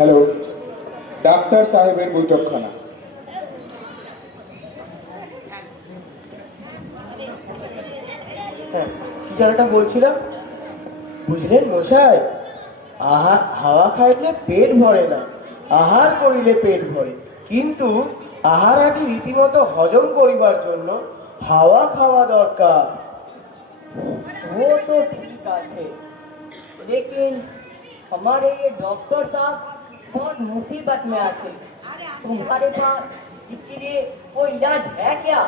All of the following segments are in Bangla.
হ্যালো, ডাক্তার সাহেবের বৈঠকখানা। হ্যাঁ, কি যেনটা বলছিলাম, বুঝলেন মশাই, হাওয়া খাইলে পেট ভরে না, আহার করিলে পেট ভরে। কিন্তু আহার আদি রীতিমতো হজম করিবার জন্য হাওয়া খাওয়া দরকার। वो तो ठीक है, लेकिन हमारे ये डॉक्टर साहब बहुत मुसीबत में आते। तुम्हारे पास इसके लिए कोई इलाज है क्या?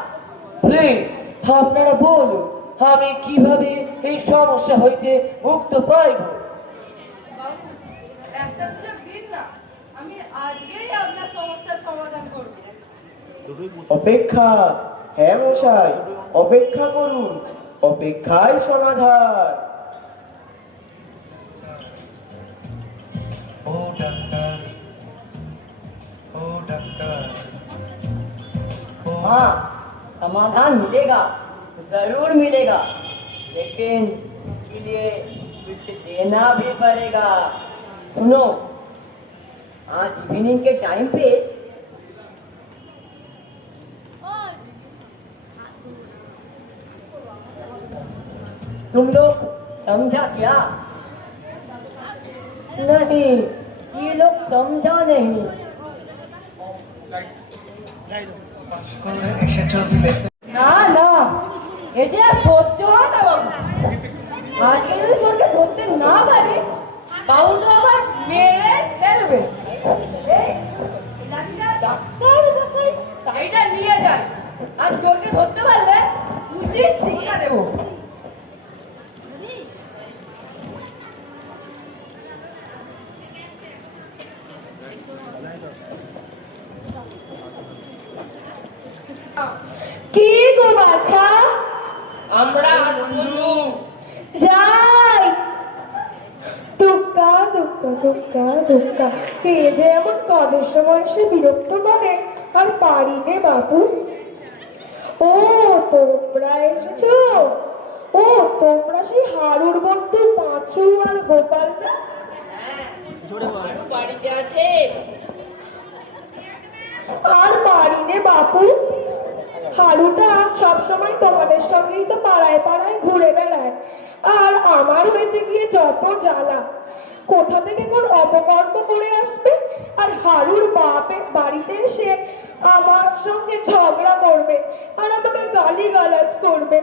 প্লিজ আপনারা বলুন, আমি কিভাবে এই সমস্যা হইতে মুক্ত পাইব? বাবু, একটা সুযোগ দিন না, আমি আজকেই আপনার সমস্যার সমাধান করব। অপেক্ষা, হ্যাঁ মশাই, অপেক্ষা করুন, অপেক্ষায় সমাধান। हाँ, समाधान मिलेगा, जरूर मिलेगा, लेकिन इसके लिए कुछ देना भी पड़ेगा। सुनो, आज इवनिंग के टाइम पे तुम लोग समझा क्या? नहीं, ये लोग समझा नहीं। না না, এটা আর সহ্য হয় না বাবু। আজকে যদি তোকে ধরতে না পারি, বাবু তো আবার মেরে ফেলবে। এই, এইটা নিয়ে যায়, আর চোরকে ধরতে পারলে উচিত শিক্ষা দেবো। কি গো বাছা, আমরা বন্ধু যাই। টুকা টুকা টুকা টুকা, কে যে এমন কাদের সময় সে বিরক্ত করে আর পারিনে বাবু। ও তোমরা এসেছো? ও তোমরা সেই হারুর বন্ধু পাঁচু আর গোপাল না? বাড়িতে আছে? আর পারিনে বাপু, হারুটা সবসময় তোমাদের সঙ্গেই তো পাড়ায় পাড়ায় ঘুরে বেড়ায়, আর আমার হয়েছে গিয়ে যত জ্বালা। কোথা থেকে কোন অপকর্ম করে আসবে, আর হারুর বাপের বাড়িতে এসে আমার সঙ্গে ঝগড়া করবে আর আমাকে গালি গালাজ করবে।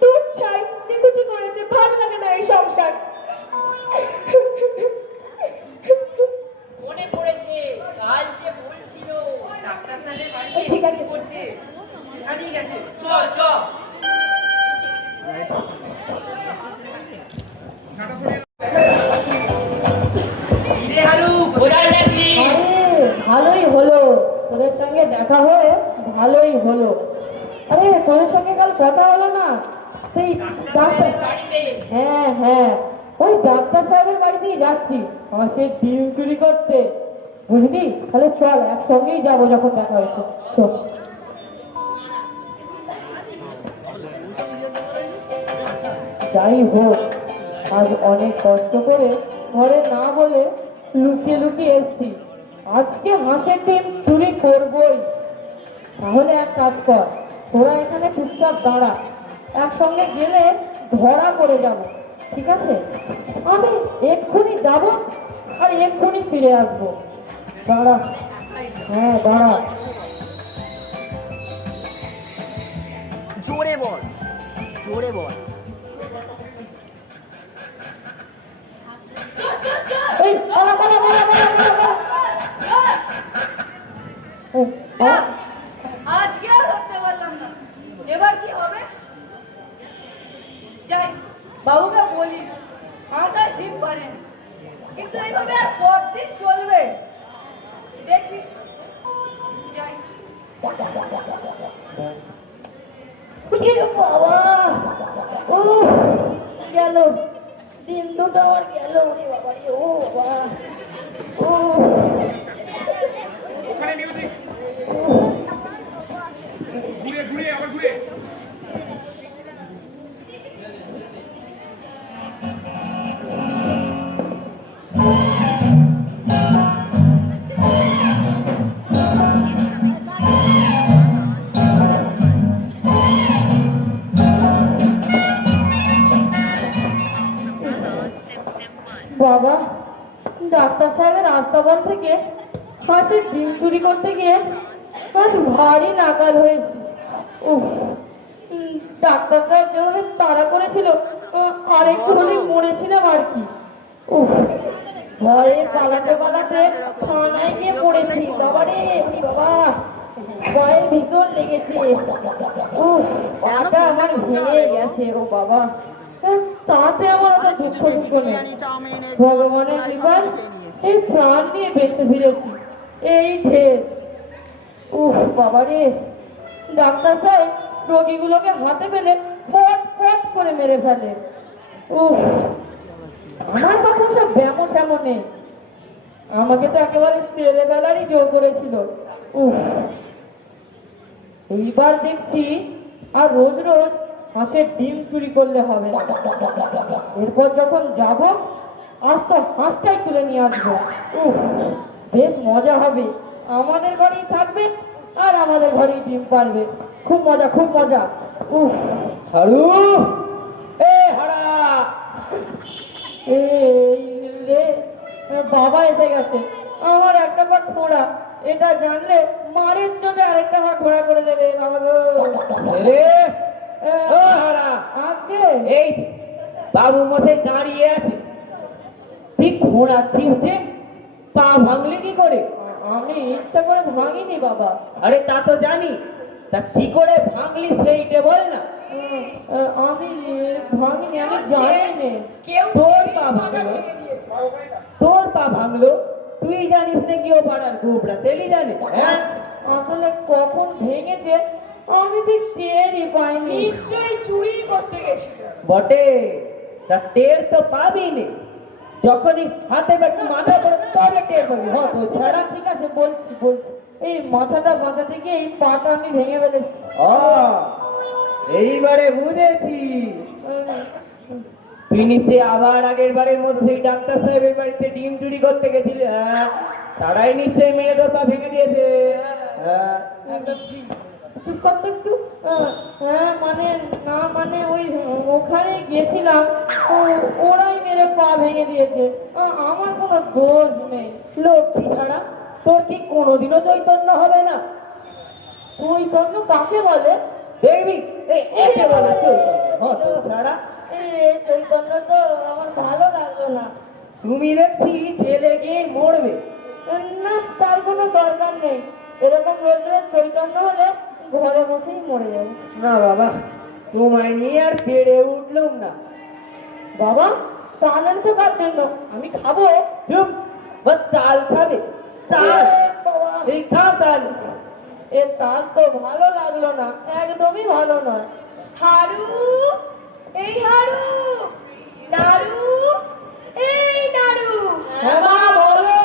তুই চাই কিছু করেছে, ভাল লাগে না এই সংসার। মনে পড়েছে কাল যে বলছিল ডাক্তার সাহেবের বাড়িতে ঠিক আছে করতে হারিয়ে গেছে। চল চল। কোথায় যাচ্ছি? আরে ভালোই হলো, তোদের সঙ্গে দেখা হয়ে ভালোই হলো। আরে তোদের সঙ্গে কাল কথা হলো না, সেই ডাক্তার, বাড়িতে হ্যাঁ হ্যাঁ, ওই ডাক্তার সাহেবের বাড়িতেই যাচ্ছি হাঁসের ডিম চুরি করতে, বুঝলি? তাহলে চল একসঙ্গেই যাবো যখন দেখা হয়েছে। চল। যাই হোক, আজ অনেক কষ্ট করে ঘরে না বলে লুকিয়ে লুকিয়ে এসছি। আজকে হাঁসের ডিম চুরি করবই। তাহলে এক কাজ কর, তোরা এখানে চুপচাপ দাঁড়া, একসঙ্গে গেলে ধরা পড়ে যাব, ঠিক আছে? আমি এক্ষুনি যাব আর এক্ষুনি ফিরে আসবো। দাঁড়া, হ্যাঁ দাঁড়া। জোরে বল, জোরে বল। এই দাঁড়া দাঁড়া দাঁড়া দাঁড়া দাঁড়া। এই, দাঁড়া। আজকে আর ধরতে পারলাম না, এবার কি হবে? যাই, বাবুকে বলি মাথায় ঠিক পারে, কিন্তু এইভাবে আর কতদিন চলবে দেখবি। যাই। বাবা, ও গেল দিন দুটো আমার গেল রে বাবা রে, ও বাবা, ও ওখানে মিউজিক ঘুরে ঘুরে আবার ঘুরে। বাবা, ডাক্তার সাহেবের আস্তাবল থেকে হাঁসের ডিম চুরি করতে গিয়ে আজ ভারী নাকাল হয়েছে। উফ, ডাক্তার সাহেব যেভাবে তাড়া করেছিল, আরেকটু হলে মরেছিলাম আর কি। উফ, ভয়ে পালাতে পালাতে থানায় গিয়ে পড়েছি। বাবা রে, উনি বাবা, ভয়ে ভীষণ লেগেছে। উফ, পাটা আমার ভেঙে গেছে। ও বাবা, তাতে আমার অত দুঃখ নেই। ভগবানের কৃপায় এই প্রাণ নিয়ে বেঁচে ফিরেছি। এই ঢের। উফ বাবা রে, ডাক্তার সাহেব রোগীগুলোকে হাতে পেলে পট পট করে মেরে ফেলে। উফ, আমার বাবা সব ব্যামো শ্যামো নেই, আমাকে তো একেবারে ছেলে বেলারই জোর করেছিল। উফ, এইবার দেখছি আর রোজ রোজ হাঁসের ডিম চুরি করলে হবে না। এরপর যখন যাব, আজ তো হাঁসটাই তুলে নিয়ে আসবো। উফ, বেশ মজা হবে। আমাদের ঘরেই থাকবে আর আমাদের ঘরেই ডিম পারবে। খুব মজা, খুব মজা। উফ, হারু, এ হারা, এই রে, বাবা এসে গেছে। আমার একটা পা খোঁড়া, এটা জানলে মারের চোটে আরেকটা পা খোঁড়া করে দেবে। বাবা গো, রে, ও হারা, আজকে এই বাবু মশাই দাঁড়িয়ে আছে, তুই ঘোরাচ্ছিস যে, পা ভাঙলি কি করে? আমি ইচ্ছা করে ভাঙিনি বাবা। আরে তা তো জানি, তা কি করে ভাঙলি সেইটা বল না। আমি ভাঙিনি, আমি জানি না। তোর পা ভাঙলো, তোর পা ভাঙলো, তুই জানিস না কি ও পাড়ার গোবরা তেলি জানে? হ্যাঁ, আসলে কখন ভেঙেছে আমি ঠিক টেরই পাইনি। নিশ্চয়ই চুরি করতে গেছিল। বটে, তা টের তো পাবি নে, যখনই হাতে একটু মাথা পড়ে তবে টের পাবি। হ্যাঁ তো ছাড়া। ঠিক আছে, বলছি বলছি। এই মাথাটা বাঁচাতে গিয়ে এই পাটা আমি ভেঙে ফেলেছি। ও, এইবারে বুঝেছি, তুই নিশ্চয়ই আবার আগের বারের মতো সেই ডাক্তার সাহেবের বাড়িতে ডিম চুরি করতে গেছিলে। হ্যাঁ, তারাই নিশ্চয়ই মেয়ে তোর পা ভেঙে দিয়েছে। হ্যাঁ, চুপ করতে একটু। হ্যাঁ মানে না, মানে ওই ওখানে গেছিলাম, ওরাই মেরে পা ভেঙে দিয়েছে। আমার কোনো দোষ নেই। লক্ষ্মী ছাড়া তোর কি কোনোদিনও চৈতন্য হবে না? চৈতন্য কাকে বলে? দেখবি, একে বলে চৈতন্য। হ্যাঁ তো ছাড়া। চৈতন্য তো আমার ভালো লাগলো না। তুমি দেখছি জেলে গিয়ে মরবে। না, তার কোনো দরকার নেই। এরকম রোজ রোজ চৈতন্য হলে ঘরে বসেই মরে যাবে। না বাবা, তোমায় নিয়ে আর পেরে উঠলাম না। বাবা, তাল আনছো কার জন্য? আমি খাবো। চুপ, বা তাল খাবে? তাল? বাবা, এই খা তাল। এ তাল তো ভালো লাগলো না, একদমই ভালো নয়। হারু, এই হারু, নারু, এই নারু। হ্যাঁ মা, বলো।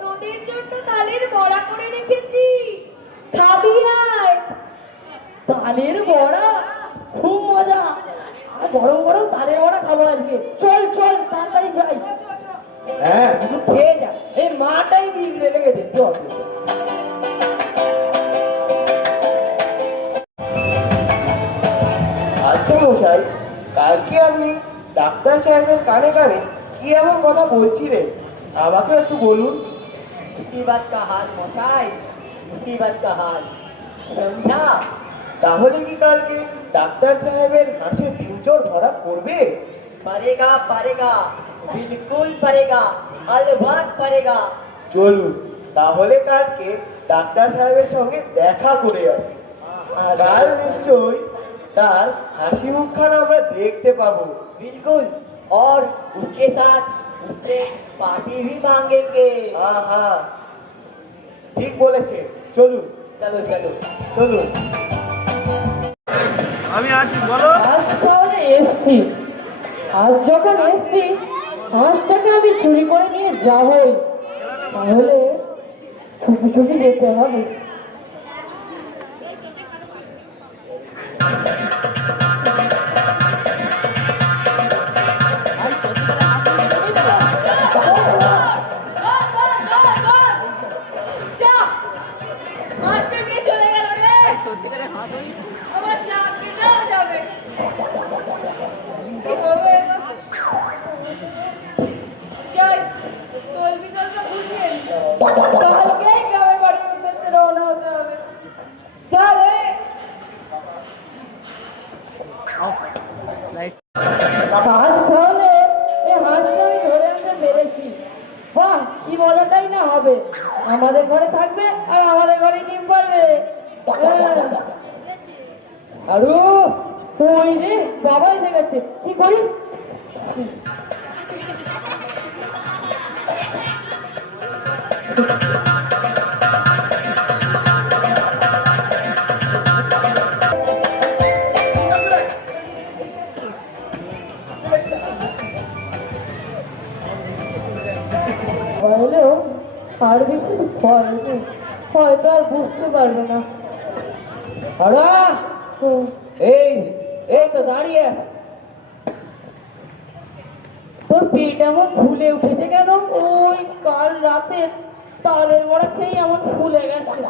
তোদের জন্য তালের বড়া করে রেখেছি, খাবি আয়। তালের বড়া খুব মজা। আর গরম গরম তালের বড়া খাবো আজকে। চল চল, তাড়াতাড়ি যাই। হ্যাঁ, শুধু খেয়ে যা, এই মাটাই বিগড়ে লেগেছে। চল। আচ্ছা মশাই, কালকে আপনি ডাক্তার সাহেবের কানে কানে কি এমন কথা বলছিলেন, আমাকে একটু বলুন। मुसीबत का हाल मशाई, मुसीबत का हाल समझा। তাহলে কি কালকে ডাক্তার সাহেবের হাসির ডিমচোর ধরা পড়বে? पड़ेगा पड़ेगा, बिल्कुल पड़ेगा, अलबत पड़ेगा। চলুন তাহলে কালকে ডাক্তার সাহেবের সঙ্গে দেখা করে আসি। কাল নিশ্চয়ই তার হাসি মুখখানা আমরা দেখতে পাবো। बिल्कुल, और उसके साथ उससे पार्टी भी मांगेंगे। হ্যাঁ হ্যাঁ, ঠিক বলেছে। চলুন चलो चलो। চলুন। আজ তাহলে এসছি। আজ যখন এসছি, হাঁসটাকে আমি চুরি করে নিয়ে যাবই। তাহলে ছুটি ছুটি যেতে হবে। যা, হাঁটতে নিয়ে চলে গেল রে। আমার চাকরিটাও যাবে। কি হবে এবার? আজ তাহলে এই হাঁসটা আমি ধরে আনতে পেরেছি। বাহ, কি মজাটাই না হবে। আমাদের ঘরে থাকবে আর আমাদের ঘরে ডিম পারবে। আরু ওই রে, বাবা এসে গেছে, কি করি? হলেও আর বেশি ভয় নেই, হয়তো আর বুঝতে পারবে না। আরা তো এই এই তো দাঁড়িয়ে আছ। তোর পেট এমন ফুলে উঠেছে কেন? ওই কাল রাতে তালের বড়া খেয়ে এমন ফুলে গেছে।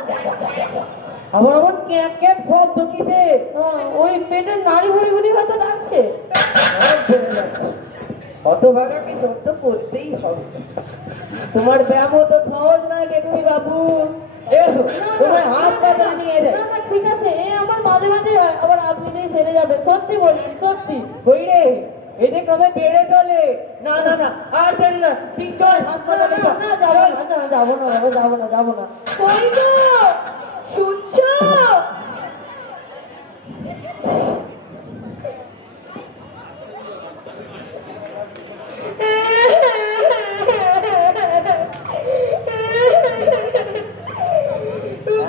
আমার আমার ক্যাপ ক্যাপ শব্দ কিসে? ওই পেটের নাড়ি ভুড়ি ভুড়ি হয়তো ডাকছে। অত ভাগা কি তোর তো করতেই হবে। তোমার ব্যায়াম তো সহজ নয় দেখবি বাবু। এসো তোমার হাত পাতা নিয়ে যায়। না, না, ঠিক আছে, এ আমার মাঝে মাঝে হয়, আবার আপনি দিয়ে সেরে যাবে। সত্যি বলছি, সত্যি। ওই রে এতে কবে বেড়ে চলে। না না না আর দেরি না, ঠিক চল হাত পাতা না, না, যাবো না, না, যাবো না বাবা, যাবো না, যাবো না। কই গো, শুনছো?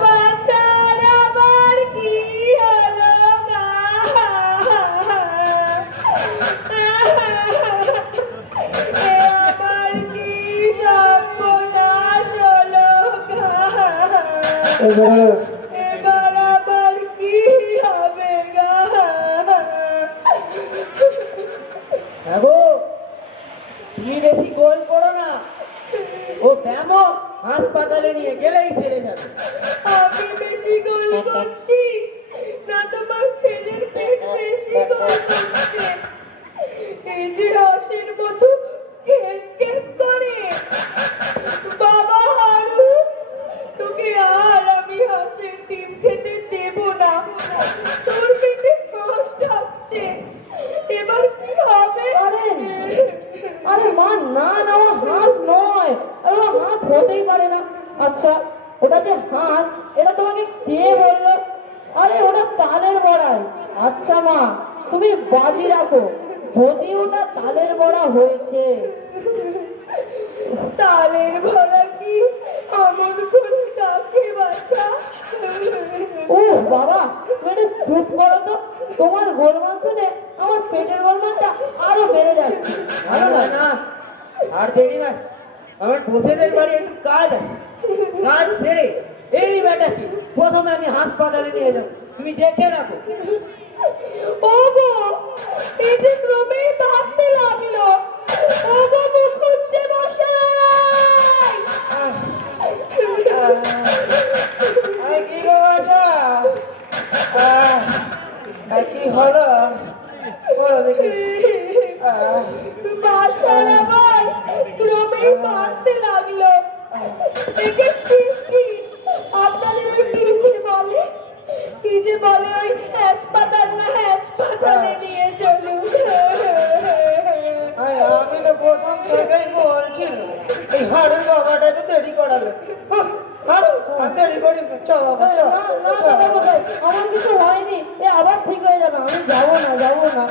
বাছার আবার কি হলো গা? আবার কি সর্বনাশ হলো গা? এবার আবার কি হবে গা? হ্যাঁ গো, তুমি বেশি গোল করো না। ও ব্যায়াম হাসপাতালে নিয়ে গেলেই সেরে যাবে। আমি বেশি গোল করছি না তোমার ছেলের পেট বেশি গোল করছে? এই যে হাসির মতো কেক কেক করে। বাবা হারু, তোকে আর আমি হাঁসের ডিম খেতে দেব না। তোর পেটে হাঁস ডাকছে, এবার কি হবে? আরে আরে মা, না না, ও হাঁস নয়, আরে ও হাঁস হতেই পারে না। আচ্ছা, ওটা যে হাঁস, এটা তোমাকে কে বললো? আরে ওটা তালের বড়াই। আচ্ছা মা, তুমি বাজি রাখো, যদি ওটা তালের বড়া হয়েছে। তালের বড়া কি আমন করে ডাকে বাছা? ও বাবা, তুমি একটু চুপ করো তো। তোমার গোলমাল শুনে আমার পেটের গোলমালটা আরো বেড়ে যাচ্ছে। না না না আর দেরি না, আমার বসেদের বাড়ি একটু কাজ আছে। কাজ সেরে এই বেটাকে প্রথমে আমি হাসপাতালে নিয়ে যাবো, তুমি দেখে রাখো। ওগো, এই যে ক্রমেই ভাবতে লাগলো। ওগো মুখুজ্জে মশাই! আরে কি গো বাছা, কি হলো বলো দেখি। বাছার আবার ক্রমেই ভাবতে লাগলো। একে ঠিক কি আপনাদের ওই কি যে বলে ওই হাসপাতাল না হাসপাতালে নিয়ে চলুন। আমি তো প্রথম থেকেই বলছি এই হাড়ের বাবাটা তো দেরি করালো। দেরি করি, চল বাবা চল। না দাদা ভাই, আমার কিছু হয়নি, এ আবার ঠিক হয়ে যাবে। আমি যাবো না, যাবো না,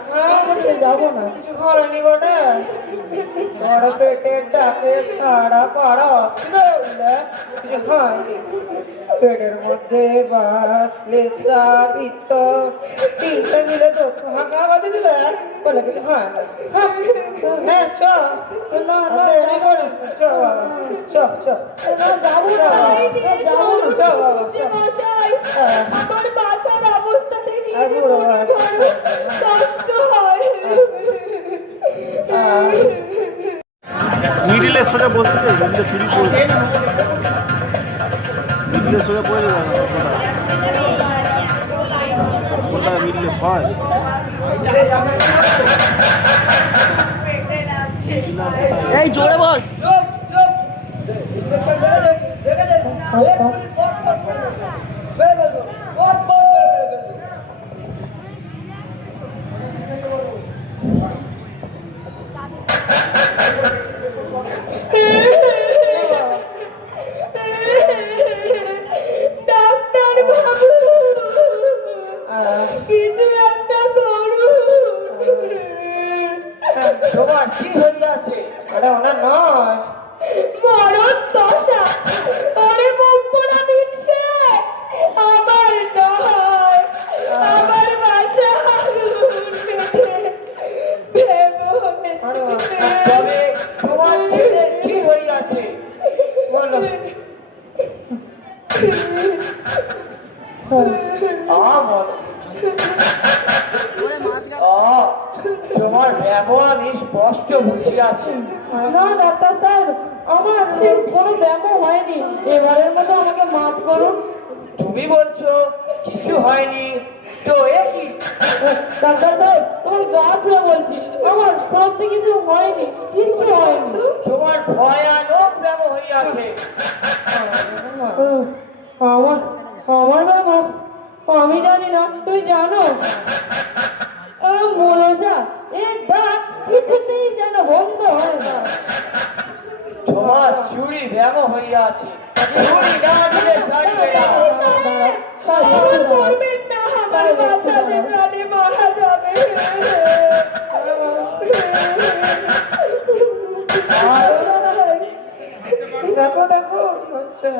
যাবো না। কিছু হয়নি বটে, বড় পেটের ডাকে সারা পাড়া অস্থির হয়ে উঠলে কিছু হয়নি। পেটের মধ্যে বাস লেসা ভিত্ত তিনটে মিলে তো হাঁকা বাজে দিলে বলে কিছু হয় না। হ্যাঁ চ না না, দেরি করিস না, চ বাবা চ চ যাবো না, যাবো না। চ বাবা চ। মশাই, আমার বাচ্চার অবস্থা দেখে আর বুড়ো ভাই। কষ্ট হয়। মিডিলের সঙ্গে বসে মিডিলে চুরি করে মিডিলের সঙ্গে পড়ে ওটা মিডিলে হয়। এই জোরে বল। তোমার কি হইয়াছে? আরে ওনার নয়। মরণ দশা ওরে মুখপোড়া মিনসে আমার নয় আমার বাচ্চা তবে তোমার ছেলের কি হইয়াছে বলো। তোমার ব্যবহার আমি স্পষ্ট বুঝিয়াছি। না ডাক্তার স্যার আমার কোনো ব্যামো হয়নি এবারের মতো আমাকে মাফ করুন। তুমি বলছো কিছু হয়নি তো এ কি? ডাক্তার সাহেব তোমার গা ছুঁয়ে বলছি আমার সত্যি কিছু হয়নি কিচ্ছু হয়নি। তোমার ভয়ানক ব্যামো হইয়াছে। আমার আমার ব্যামো আমি জানি না তুই জানো? মনোজা এর দাঁত কিছুতেই যেন বন্ধ হয় না। তোমার চুরি ব্যামো হইয়াছে। চুরি না দিলে ছাড়িবে না। করবেন না আমার বাচ্চা যে প্রাণে মারা যাবে। দেখো দেখো হচ্ছে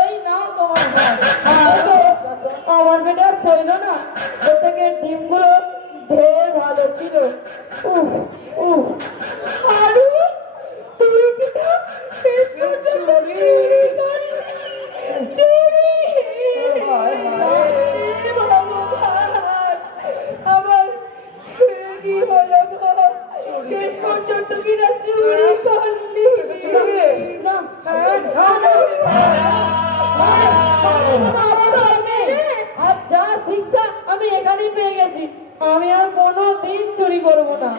এই নাও তোমার ভাত। আমার বেটা ছিল না ও থেকে ডিমগুলো ঢের ভালো ছিল। উফ উফ আরু তুই পিতা চুরি চুরি আমার কি হলো গো? শেষ পর্যন্ত কিনা চুরি করলি না আর যা শিক্ষা আমি এখানেই পেয়ে গেছি আমি আর কোনো দিন চুরি করবো না।